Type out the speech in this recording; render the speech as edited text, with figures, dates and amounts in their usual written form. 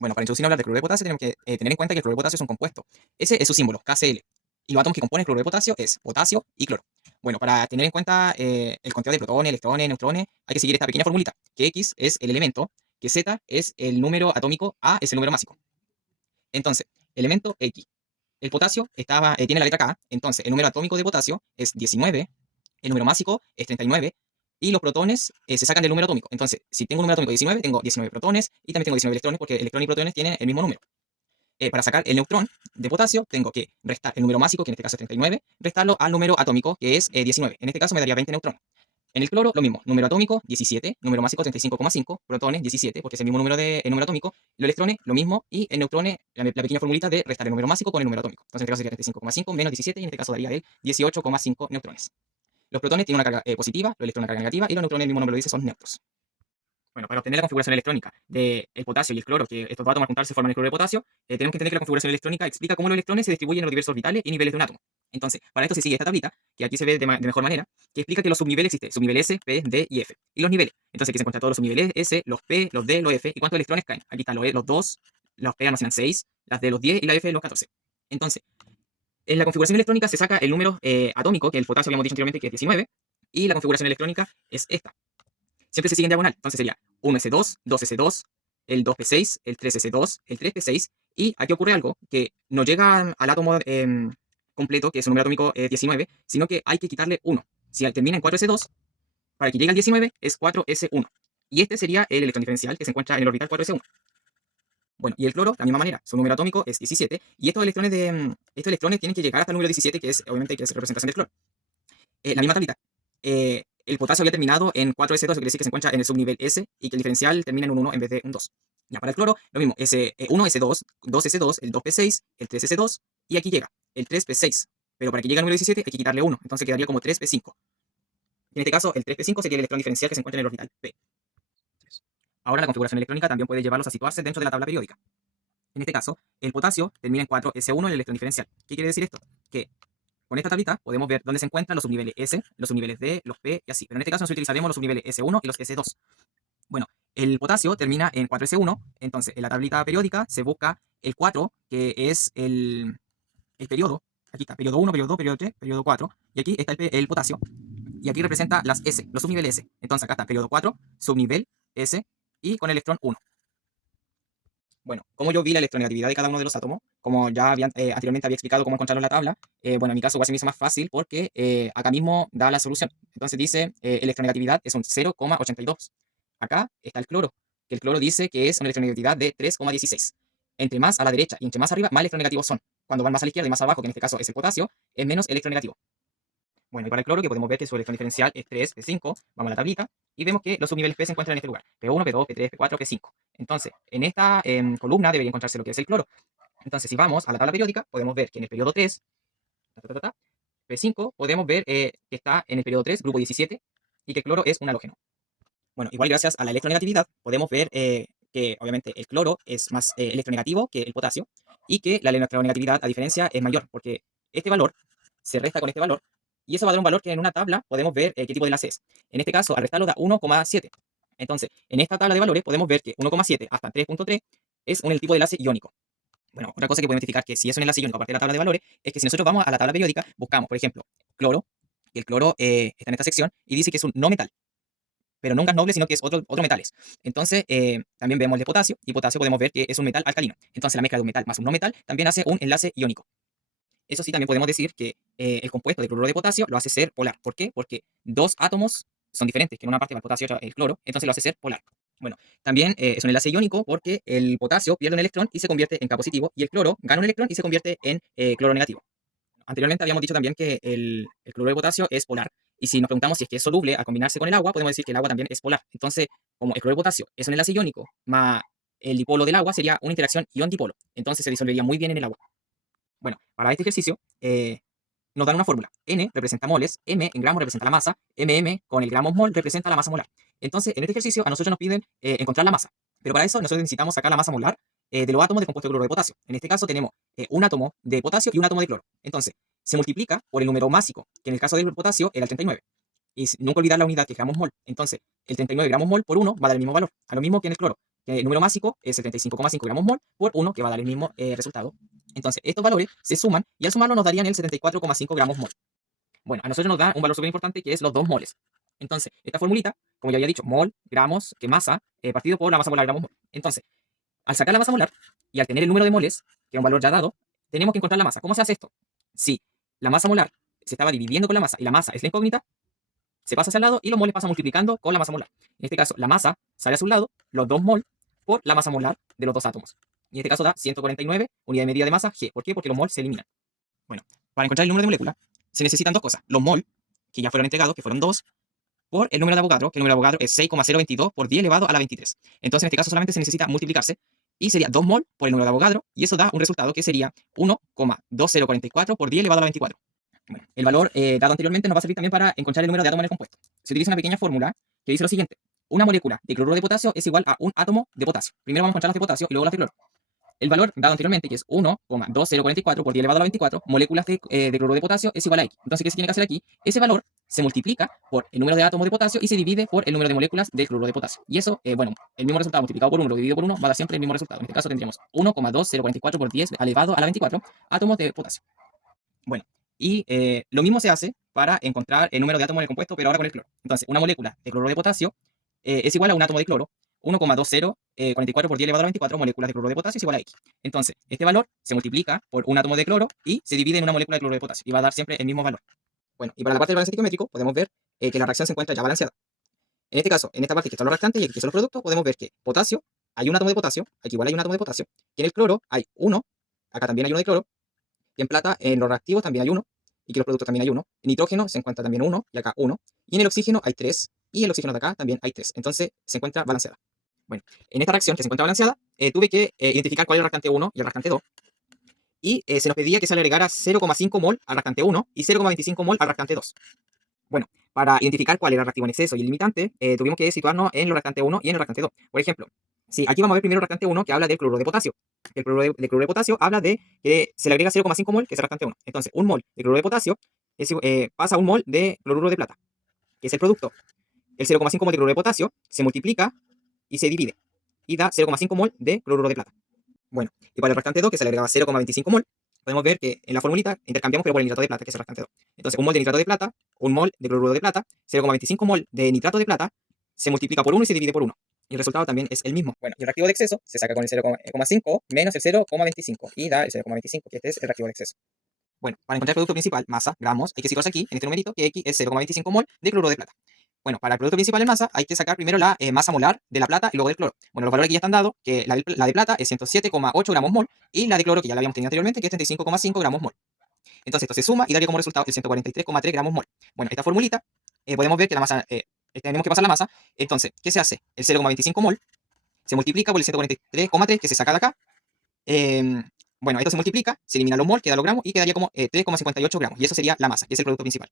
Bueno, para introducirnos a hablar de cloruro de potasio tenemos que tener en cuenta que el cloruro de potasio es un compuesto. Ese es su símbolo, KCl. Y los átomos que componen el cloruro de potasio es potasio y cloro. Bueno, para tener en cuenta el conteo de protones, electrones, neutrones, hay que seguir esta pequeña formulita, que X es el elemento, que Z es el número atómico, A es el número másico. Entonces, elemento X. El potasio tiene la letra K, entonces el número atómico de potasio es 19, el número másico es 39, y los protones se sacan del número atómico. Entonces, si tengo un número atómico de 19, tengo 19 protones y también tengo 19 electrones, porque electrones y protones tienen el mismo número. Para sacar el neutrón de potasio, tengo que restar el número másico, que en este caso es 39, restarlo al número atómico, que es 19. En este caso me daría 20 neutrones. En el cloro, lo mismo. Número atómico, 17. Número másico, 35,5. Protones, 17, porque es el mismo número de el número atómico. Los electrones, lo mismo. Y el neutrones, la pequeña formulita de restar el número másico con el número atómico. Entonces, en este caso sería 35,5 menos 17, y en este caso daría el 18,5 neutrones. Los protones tienen una carga positiva, los electrones una carga negativa, y los neutrones, el mismo nombre lo dice, son neutros. Bueno, para obtener la configuración electrónica del potasio y el cloro, que estos dos átomos al juntarse forman el cloro de potasio, tenemos que entender que la configuración electrónica explica cómo los electrones se distribuyen en los diversos orbitales y niveles de un átomo. Entonces, para esto se sigue esta tablita, que aquí se ve de mejor manera, que explica que los subniveles existen, subnivel S, P, D y F. Y los niveles. Entonces aquí se encuentran todos los subniveles S, los P, los D, los F, y cuántos electrones caen. Aquí están los 2, los P almacenan 6, las D los 10 y la F los 14. Entonces, en la configuración electrónica se saca el número atómico, que el potasio habíamos dicho anteriormente que es 19, y la configuración electrónica es esta. Siempre se sigue en diagonal. Entonces sería 1s2, 2s2, el 2p6, el 3s2, el 3p6. Y aquí ocurre algo que no llega al átomo completo, que es un número atómico 19, sino que hay que quitarle 1. Si termina en 4s2, para que llegue al 19 es 4s1. Y este sería el electrón diferencial que se encuentra en el orbital 4s1. Bueno, y el cloro, de la misma manera, su número atómico es 17. Y estos electrones tienen que llegar hasta el número 17, que es obviamente que es representación del cloro. La misma tablita. El potasio había terminado en 4s2, eso quiere decir que se encuentra en el subnivel S y que el diferencial termina en un 1 en vez de un 2. Ya para el cloro, lo mismo, 1s2, 2s2, el 2p6, el 3s2, y aquí llega el 3p6. Pero para que llegue al número 17 hay que quitarle 1, entonces quedaría como 3p5. En este caso, el 3p5 sería el electrón diferencial que se encuentra en el orbital P. Ahora la configuración electrónica también puede llevarlos a situarse dentro de la tabla periódica. En este caso, el potasio termina en 4s1 el electrón diferencial. ¿Qué quiere decir esto? Que con esta tablita podemos ver dónde se encuentran los subniveles S, los subniveles D, los P y así. Pero en este caso nosotros utilizaremos los subniveles S1 y los S2. Bueno, el potasio termina en 4S1, entonces en la tablita periódica se busca el 4, que es el periodo. Aquí está, periodo 1, periodo 2, periodo 3, periodo 4. Y aquí está el potasio. Y aquí representa las S, los subniveles S. Entonces acá está periodo 4, subnivel S y con electrón 1. Bueno, como yo vi la electronegatividad de cada uno de los átomos, como ya anteriormente había explicado cómo encontrarlo en la tabla, bueno, en mi caso igual se me hizo más fácil porque acá mismo da la solución. Entonces dice, electronegatividad es un 0,82. Acá está el cloro, que el cloro dice que es una electronegatividad de 3,16. Entre más a la derecha y entre más arriba, más electronegativos son. Cuando van más a la izquierda y más abajo, que en este caso es el potasio, es menos electronegativo. Bueno, y para el cloro, que podemos ver que su electrón diferencial es 3, P5, vamos a la tablita, y vemos que los subniveles P se encuentran en este lugar, P1, P2, P3, P4, P5. Entonces, en esta columna debería encontrarse lo que es el cloro. Entonces, si vamos a la tabla periódica, podemos ver que en el periodo 3, P5, podemos ver que está en el periodo 3, grupo 17, y que el cloro es un halógeno. Bueno, igual gracias a la electronegatividad, podemos ver que obviamente el cloro es más electronegativo que el potasio, y que la electronegatividad, a diferencia, es mayor, porque este valor se resta con este valor, y eso va a dar un valor que en una tabla podemos ver qué tipo de enlace es. En este caso, al restarlo da 1,7. Entonces, en esta tabla de valores podemos ver que 1,7 hasta 3,3 es el tipo de enlace iónico. Bueno, otra cosa que podemos identificar que si es un enlace iónico aparte de la tabla de valores es que si nosotros vamos a la tabla periódica, buscamos, por ejemplo, cloro, y el cloro está en esta sección y dice que es un no metal, pero no un gas noble, sino que es otro metales. Entonces, también vemos el de potasio, y potasio podemos ver que es un metal alcalino. Entonces, la mezcla de un metal más un no metal también hace un enlace iónico. Eso sí, también podemos decir que el compuesto de cloruro de potasio lo hace ser polar. ¿Por qué? Porque dos átomos son diferentes, que en una parte va el potasio y otra el cloro, entonces lo hace ser polar. Bueno, también es un enlace iónico porque el potasio pierde un electrón y se convierte en K positivo, y el cloro gana un electrón y se convierte en cloro negativo. Anteriormente habíamos dicho también que el cloruro de potasio es polar, y si nos preguntamos si es que es soluble al combinarse con el agua, podemos decir que el agua también es polar. Entonces, como el cloruro de potasio es un enlace iónico, más el dipolo del agua sería una interacción ion-dipolo, entonces se disolvería muy bien en el agua. Bueno, para este ejercicio nos dan una fórmula. N representa moles, M en gramos representa la masa, con el gramos mol representa la masa molar. Entonces, en este ejercicio a nosotros nos piden encontrar la masa. Pero para eso nosotros necesitamos sacar la masa molar de los átomos de compuesto de cloruro de potasio. En este caso tenemos un átomo de potasio y un átomo de cloro. Entonces, se multiplica por el número másico, que en el caso del potasio era el 39. Y nunca olvidar la unidad que es gramos mol. Entonces, el 39 gramos mol por 1 va a dar el mismo valor, a lo mismo que en el cloro. que el número másico es 75,5 gramos mol por 1, que va a dar el mismo resultado. Entonces, estos valores se suman y al sumarlo nos darían el 74,5 gramos mol. Bueno, a nosotros nos da un valor súper importante que es los 2 moles. Entonces, esta formulita, como ya había dicho, mol, gramos, que masa, partido por la masa molar gramos mol. Entonces, al sacar la masa molar y al tener el número de moles, que es un valor ya dado, tenemos que encontrar la masa. ¿Cómo se hace esto? Si la masa molar se estaba dividiendo con la masa y la masa es la incógnita, se pasa hacia el lado y los moles pasan multiplicando con la masa molar. En este caso, la masa sale hacia un lado, los 2 mol, por la masa molar de los dos átomos. Y en este caso da 149 unidades de medida de masa G. ¿Por qué? Porque los moles se eliminan. Bueno, para encontrar el número de molécula se necesitan dos cosas. Los mol, que ya fueron entregados, que fueron 2, por el número de Avogadro, que el número de Avogadro es 6,022 por 10 elevado a la 23. Entonces, en este caso solamente se necesita multiplicarse y sería 2 mol por el número de Avogadro y eso da un resultado que sería 1,2044 por 10 elevado a la 24. Bueno, el valor dado anteriormente nos va a servir también para encontrar el número de átomos en el compuesto. Se utiliza una pequeña fórmula que dice lo siguiente. Una molécula de cloruro de potasio es igual a un átomo de potasio. Primero vamos a encontrar las de potasio y luego las de cloro. El valor dado anteriormente, que es 1,2044 por 10 elevado a la 24 moléculas de cloruro de potasio, es igual a X. Entonces, ¿qué se tiene que hacer aquí? Ese valor se multiplica por el número de átomos de potasio y se divide por el número de moléculas de cloruro de potasio. Y eso, bueno, el mismo resultado multiplicado por 1 dividido por 1 va a dar siempre el mismo resultado. En este caso tendríamos 1,2044 por 10 elevado a la 24 átomos de potasio. Bueno, y lo mismo se hace para encontrar el número de átomos en el compuesto, pero ahora con el cloro. Entonces, una molécula de cloruro de potasio es igual a un átomo de cloro. 1,2044 por 10 elevado a la 24 moléculas de cloruro de potasio es igual a X. Entonces, este valor se multiplica por un átomo de cloro y se divide en una molécula de cloruro de potasio y va a dar siempre el mismo valor. Bueno, y para la parte del balance estequiométrico podemos ver que la reacción se encuentra ya balanceada. En este caso, en esta parte que están los reactantes y aquí que son los productos, podemos ver que potasio, hay un átomo de potasio, aquí igual hay un átomo de potasio, que en el cloro hay uno, acá también hay uno de cloro, y en plata, en los reactivos también hay uno, y que los productos también hay uno. En nitrógeno se encuentra también uno, y acá uno. Y en el oxígeno hay 3, y el oxígeno de acá también hay 3. Entonces se encuentra balanceada. Bueno, en esta reacción que se encuentra balanceada, tuve que identificar cuál es el reactante 1 y el reactante 2. Y se nos pedía que se le agregara 0,5 mol al reactante 1 y 0,25 mol al reactante 2. Bueno, para identificar cuál era el reactivo en exceso y el limitante, tuvimos que situarnos en el reactante 1 y en el reactante 2. Por ejemplo, si aquí vamos a ver primero el reactante 1 que habla del cloruro de potasio. El cloruro de potasio habla de que se le agrega 0,5 mol, que es el reactante 1. Entonces, un mol de cloruro de potasio pasa a un mol de cloruro de plata, que es el producto. El 0,5 mol de cloruro de potasio se multiplica y se divide y da 0,5 mol de cloruro de plata. Bueno, y para el reactante 2, que se le agregaba 0,25 mol, podemos ver que en la formulita intercambiamos pero por el nitrato de plata, que es el reactante 2. Entonces, un mol de nitrato de plata, un mol de cloruro de plata, 0,25 mol de nitrato de plata, se multiplica por 1 y se divide por 1. Y el resultado también es el mismo. Bueno, y el reactivo de exceso se saca con el 0,5 menos el 0,25 y da el 0,25, que este es el reactivo de exceso. Bueno, para encontrar el producto principal, masa, gramos, hay que situarse aquí, en este numerito, que X es 0,25 mol de cloruro de plata. Bueno, para el producto principal en masa hay que sacar primero la masa molar de la plata y luego del cloro. Bueno, los valores aquí ya están dados, que la de plata es 107,8 gramos mol y la de cloro, que ya la habíamos tenido anteriormente, que es 35,5 gramos mol. Entonces esto se suma y daría como resultado el 143,3 gramos mol. Bueno, esta formulita, podemos ver que la masa, tenemos que pasar la masa. Entonces, ¿qué se hace? El 0,25 mol se multiplica por el 143,3 que se saca de acá. Bueno, esto se multiplica, se eliminan los mol, quedan los gramos y quedaría como 3,58 gramos. Y eso sería la masa, que es el producto principal.